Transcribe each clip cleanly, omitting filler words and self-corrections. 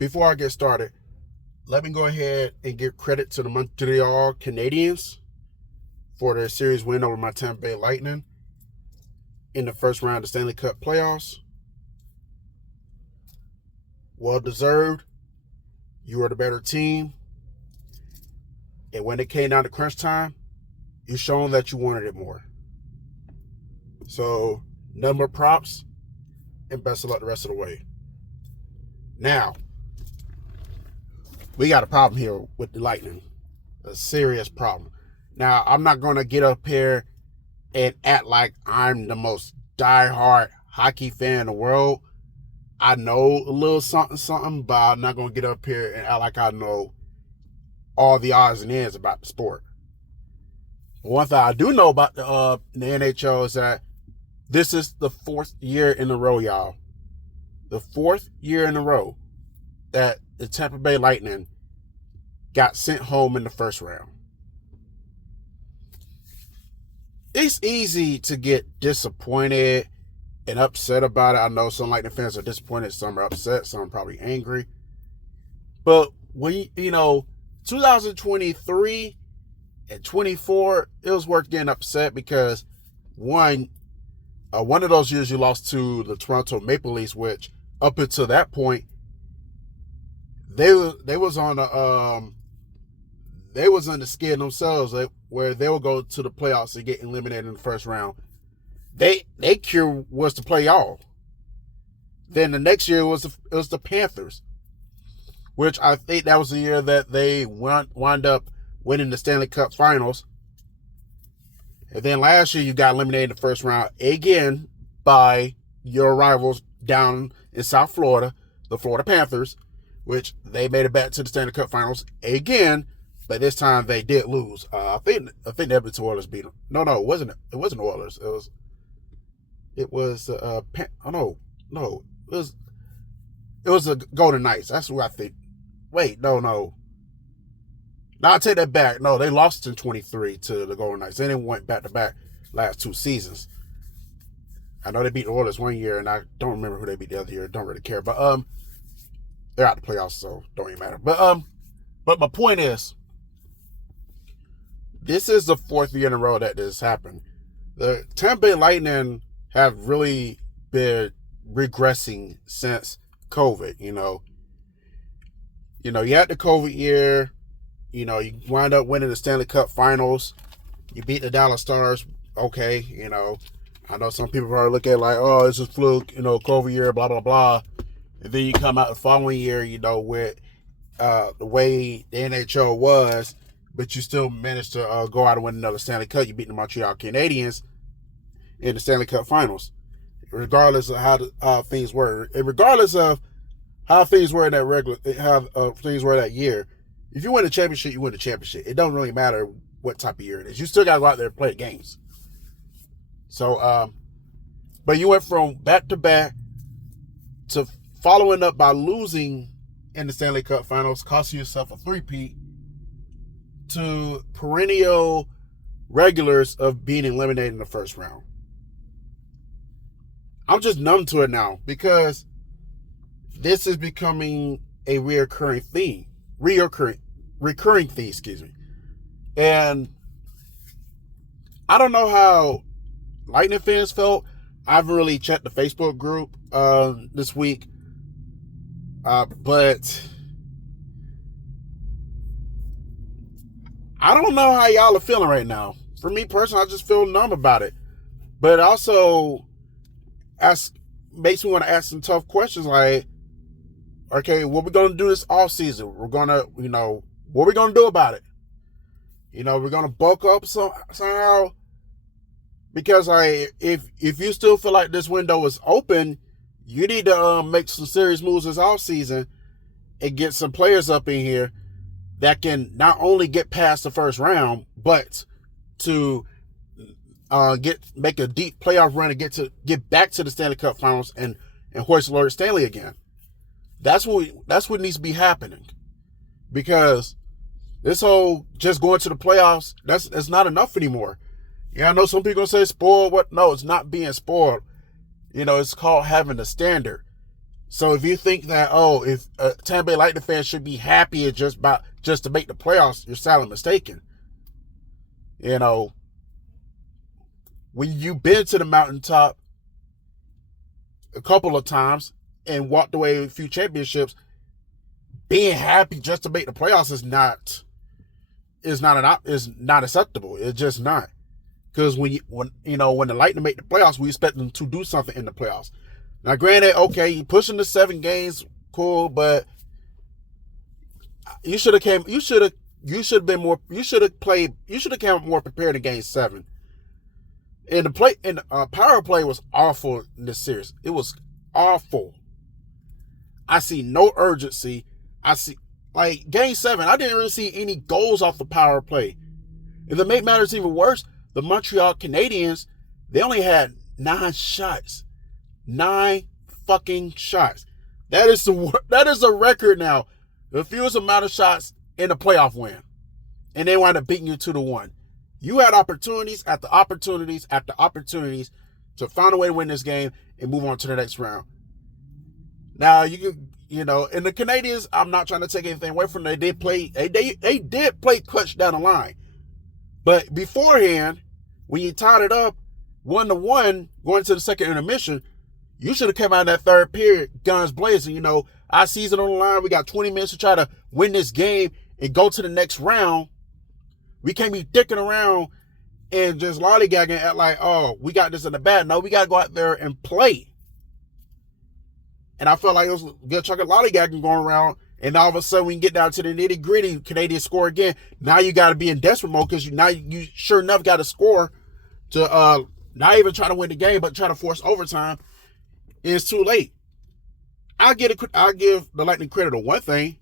before I get started, let me go ahead and give credit to the Montreal Canadiens for their series win over my Tampa Bay Lightning in the first round of the Stanley Cup playoffs. Well deserved. You were the better team. And when it came down to crunch time, you shown that you wanted it more. So, number props, and best of luck the rest of the way. Now, we got a problem here with the Lightning. A serious problem. Now, I'm not going to get up here and act like I'm the most diehard hockey fan in the world. I know a little something, but I'm not going to get up here and act like I know all the odds and ends about the sport. One thing I do know about the NHL is that this is the fourth year in a row, y'all. The fourth year in a row that the Tampa Bay Lightning got sent home in the first round. It's easy to get disappointed and upset about it. I know some Lightning fans are disappointed, some are upset, some are probably angry. But when 2023 and 24, it was worth getting upset because one of those years you lost to the Toronto Maple Leafs, which up until that point they was on the skin themselves, where they would go to the playoffs and get eliminated in the first round. They cure was to play y'all. Then the next year it was the Panthers, which I think that was the year that they wound up winning the Stanley Cup Finals. And then last year you got eliminated in the first round again by your rivals down in South Florida, the Florida Panthers, which they made it back to the Stanley Cup Finals again, but this time they did lose. I think the Edmonton Oilers beat them. No, it wasn't Oilers. It was the Golden Knights. That's who I think. Wait, no. No, I'll take that back. No, they lost in 23 to the Golden Knights. They didn't went back-to-back last two seasons. I know they beat the Oilers one year, and I don't remember who they beat the other year. Don't really care. But they're out the playoffs, so don't even matter. But my point is, this is the fourth year in a row that this happened. The Tampa Bay Lightning have really been regressing since COVID. You had the COVID year. You wind up winning the Stanley Cup Finals. You beat the Dallas Stars. Okay, I know some people probably look at it like, oh, it's a fluke, COVID year, blah, blah, blah. And then you come out the following year, with the way the NHL was, but you still managed to go out and win another Stanley Cup. You beat the Montreal Canadiens in the Stanley Cup Finals, regardless of how things were. And regardless of how things were in that things were that year, if you win the championship, you win the championship. It don't really matter what type of year it is. You still got to go out there and play games. So, but you went from back-to-back to following up by losing in the Stanley Cup Finals, costing yourself a three-peat, to perennial regulars of being eliminated in the first round. I'm just numb to it now because this is becoming a recurring theme, excuse me. And I don't know how Lightning fans felt. I haven't really checked the Facebook group this week, but I don't know how y'all are feeling right now. For me personally, I just feel numb about it. But it also makes me want to ask some tough questions like, okay, what we gonna do this off season? We're gonna, what we gonna do about it? We're gonna bulk up somehow. Because if you still feel like this window is open, you need to make some serious moves this offseason and get some players up in here that can not only get past the first round, but to make a deep playoff run and get back to the Stanley Cup Finals and hoist Lord Stanley again. That's what needs to be happening. Because this whole just going to the playoffs, that's not enough anymore. Yeah, I know some people say spoiled. No, it's not being spoiled. It's called having a standard. So if you think that, if Tampa Bay Lightning fans should be happy just to make the playoffs, you're sadly mistaken. You know, when you've been to the mountaintop a couple of times and walked away with a few championships, being happy just to make the playoffs is not acceptable. It's just not. Because when the Lightning make the playoffs, we expect them to do something in the playoffs. Now, granted, okay, you pushing the 7 games, cool, but you should have come more prepared in Game 7. And the power play was awful in this series. It was awful. I see no urgency. I see, Game 7, I didn't really see any goals off the power play. And to make matters even worse, the Montreal Canadiens, they only had 9 shots. 9 fucking shots. That is a record now. The fewest amount of shots in a playoff win. And they wind up beating you 2-1. You had opportunities after opportunities after opportunities to find a way to win this game and move on to the next round. Now, and the Canadiens, I'm not trying to take anything away from them. They did play clutch down the line. But beforehand, when you tied it up 1-1 going to the second intermission, you should have come out in that third period, guns blazing. Our season on the line. We got 20 minutes to try to win this game and go to the next round. We can't be dicking around and just lollygagging at we got this in the bag. No, we got to go out there and play. And I felt like it was a good chunk of lollygagging going around. And all of a sudden, we can get down to the nitty gritty. Canadians score again. Now you got to be in desperate mode because you sure enough got to score to not even try to win the game, but try to force overtime. It's too late. I'll give the Lightning credit on one thing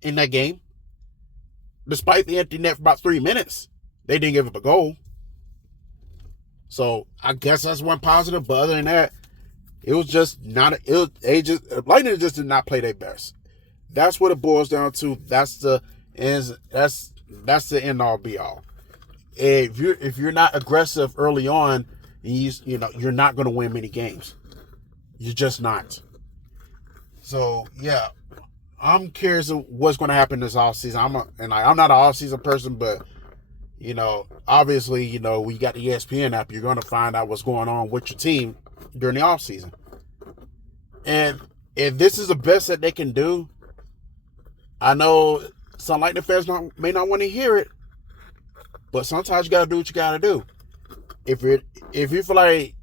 in that game. Despite the empty net for about 3 minutes, they didn't give up a goal. So I guess that's one positive. But other than that, it was just not. Lightning just did not play their best. That's what it boils down to. That's the end all be all. If you're not aggressive early on, you're not going to win many games. You're just not. So yeah, I'm curious of what's going to happen this offseason. I'm not an offseason person, but obviously, we got the ESPN app. You're going to find out what's going on with your team during the offseason. And if this is the best that they can do, I know some Lightning fans may not want to hear it, but sometimes you got to do what you got to do. If you feel like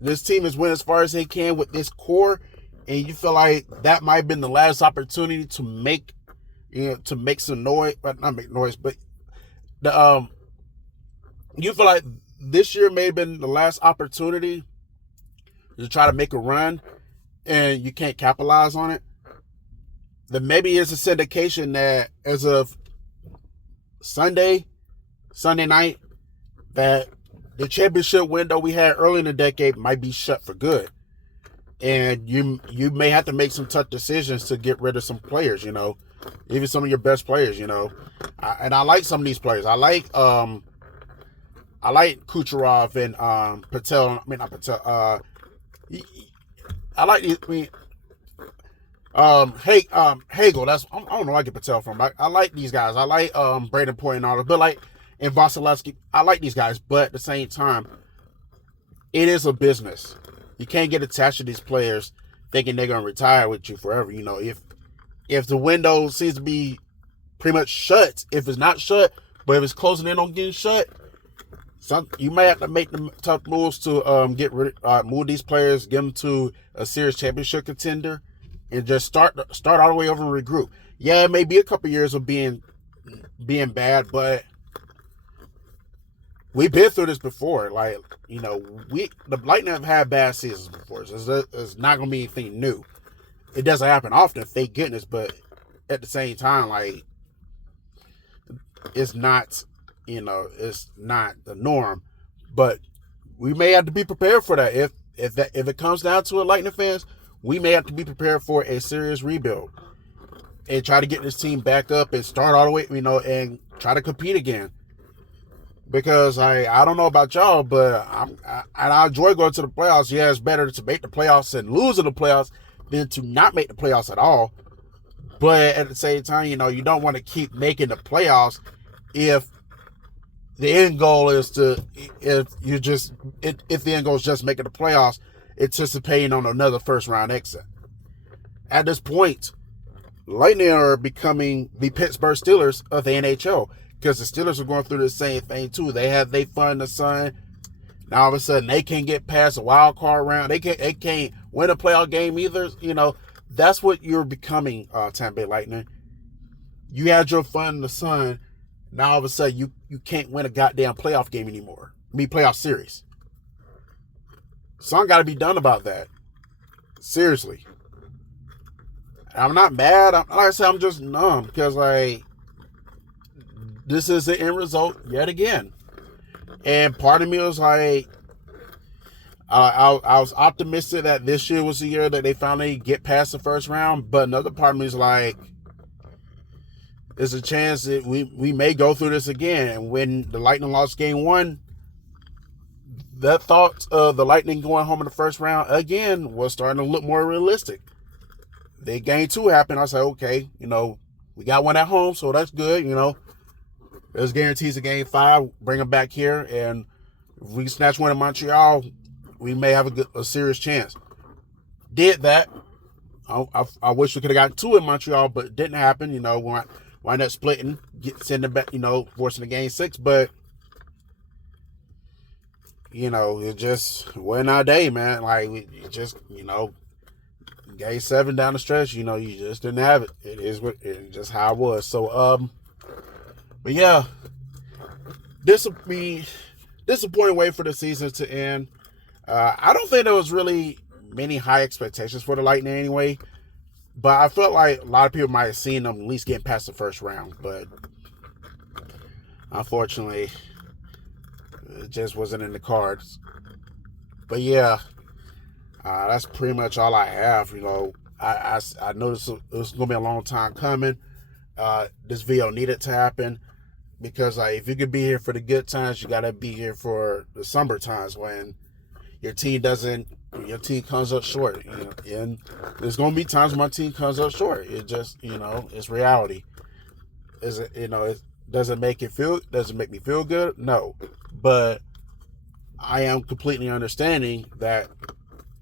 this team is winning as far as they can with this core, and you feel like that might have been the last opportunity to make some noise, not make noise, but you feel like this year may have been the last opportunity to try to make a run, and you can't capitalize on it, then maybe it's a syndication that as of Sunday night, that the championship window we had early in the decade might be shut for good. And you may have to make some tough decisions to get rid of some players, even some of your best players, and I like some of these players. I like Kucherov and Patel. I mean, not Patel. I like these. Hagel. I don't know where I get Patel from. I like these guys. I like Braden Point and all that, but and Vasilevsky. I like these guys, but at the same time, it is a business. You can't get attached to these players thinking they're gonna retire with you forever. If the window seems to be pretty much shut, if it's not shut, but if it's closing in on getting shut, you may have to make the tough moves to move these players, get them to a serious championship contender, and just start all the way over and regroup. Yeah, it may be a couple years of being bad, but we've been through this before. The Lightning have had bad seasons before. So it's not going to be anything new. It doesn't happen often, thank goodness, but at the same time, it's not, it's not the norm. But we may have to be prepared for that. If it comes down to it, Lightning fans, we may have to be prepared for a serious rebuild and try to get this team back up and start all the way, and try to compete again. Because I don't know about y'all, but I enjoy going to the playoffs. Yeah, it's better to make the playoffs and lose in the playoffs than to not make the playoffs at all. But at the same time, you don't want to keep making the playoffs if the end goal is if the end goal is just making the playoffs, anticipating on another first round exit. At this point, Lightning are becoming the Pittsburgh Steelers of the NHL, because the Steelers are going through the same thing too. They have their fun in the sun. Now all of a sudden they can't get past a wild card round. They can't win a playoff game either. That's what you're becoming, Tampa Bay Lightning. You had your fun in the sun. Now all of a sudden you can't win a goddamn playoff game anymore. Playoff series. Something got to be done about that. Seriously. I'm not mad. Like I said, I'm just numb because this is the end result yet again. And part of me was like, I was optimistic that this year was the year that they finally get past the first round. But another part of me is like, there's a chance that we may go through this again. And when the Lightning lost game 1, that thought of the Lightning going home in the first round again was starting to look more realistic. Then game 2 happened. I said, okay, we got one at home, so that's good. There's guarantees of game 5. Bring them back here, and if we snatch one in Montreal, we may have a serious chance. Did that. I wish we could have gotten 2 in Montreal, but it didn't happen. Wind up splitting, send them back, forcing the game 6. But, it just wasn't our day, man. It just, game 7 down the stretch, you just didn't have it. It's just how it was. So, but yeah, this will be disappointing way for the season to end. I don't think there was really many high expectations for the Lightning anyway, but I felt like a lot of people might have seen them at least getting past the first round, but unfortunately, it just wasn't in the cards. But yeah, that's pretty much all I have. I noticed it was going to be a long time coming. This video needed to happen because if you could be here for the good times, you got to be here for the somber times when your team comes up short. And there's going to be times when my team comes up short. It just, it's reality. It doesn't make me feel good? No. But I am completely understanding that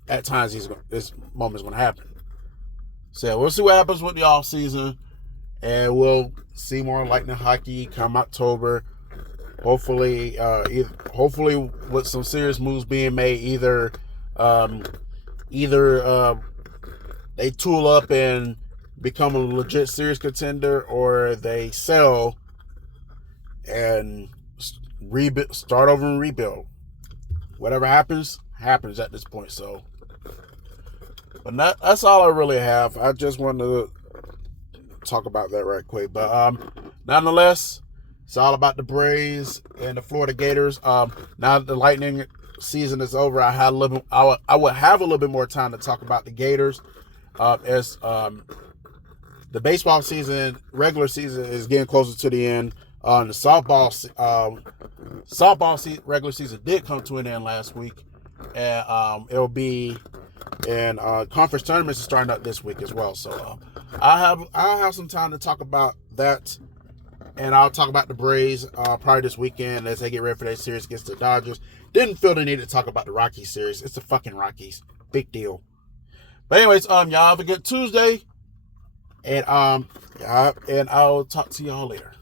at times this moment is going to happen. So we'll see what happens with the off season, and we'll see more Lightning hockey come October. Hopefully with some serious moves being made, either they tool up and become a legit serious contender, or they sell and start over and rebuild. Whatever happens at this point. So, but that's all I really have. I just wanted to talk about that right quick. But nonetheless, it's all about the Braves and the Florida Gators. Now that the Lightning season is over, I would have a little bit more time to talk about the Gators, as the baseball season, regular season, is getting closer to the end. The softball regular season did come to an end last week, and it'll be and conference tournaments are starting up this week as well. So I'll have some time to talk about that, and I'll talk about the Braves probably this weekend as they get ready for their series against the Dodgers. Didn't feel the need to talk about the Rockies series. It's the fucking Rockies, big deal. But anyways, y'all have a good Tuesday, and I'll talk to y'all later.